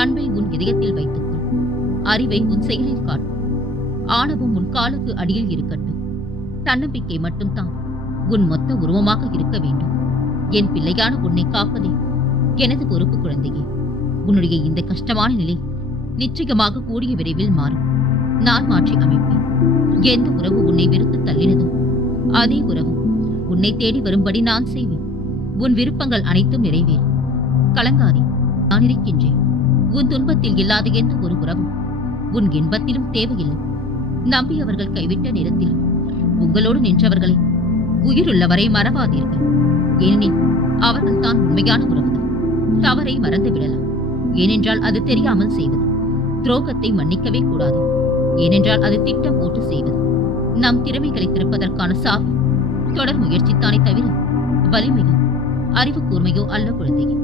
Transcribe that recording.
அன்பை உன் இதயத்தில் வைத்துக்கொள். அறிவை உன் செயலில் காட்டு. ஆணவம் உன் காலுக்கு அடியில் இருக்கட்டும். தன்னம்பிக்கை மட்டும்தான் உன் மொத்த உருவமாக இருக்க வேண்டும். என் பிள்ளையான உன்னை காப்பதே எனது பொறுப்பு குழந்தையே. உன்னுடைய இந்த கஷ்டமான நிலை நிச்சயமாக கூடிய விரைவில் மாறும். நான் மாற்றி அமைப்பேன். எந்த உறவு உன்னை வெறுத்து தள்ளினதோ அதே உறவு உன்னை தேடி வரும்படி நான் செய்வேன். உன் விருப்பங்கள் அனைத்தும் நிறைவேறும். கலங்காதே, நான் இருக்கின்றேன். உன் துன்பத்தில் இல்லாத எந்த ஒரு உறவும் உன் இன்பத்திலும் தேவையில்லை. நம்பியவர்கள் கைவிட்ட நேரத்திலும் உங்களோடு நின்றவர்களை உயிருள்ளவரை மறவாதீர்கள். ஏனெனில் அவர்கள் தான் உண்மையான உறவுகள். தவறை மறந்து விடலாம், ஏனென்றால் அது தெரியாமல் செய்வது. துரோகத்தை மன்னிக்கவே கூடாது, ஏனென்றால் அது திட்டம் போட்டு செய்வது. நம் திறமைகளை திறப்பதற்கான சாவி தொடர் முயற்சித்தானே தவிர வலிமையோ அறிவு கூர்மையோ அல்ல குழந்தையே.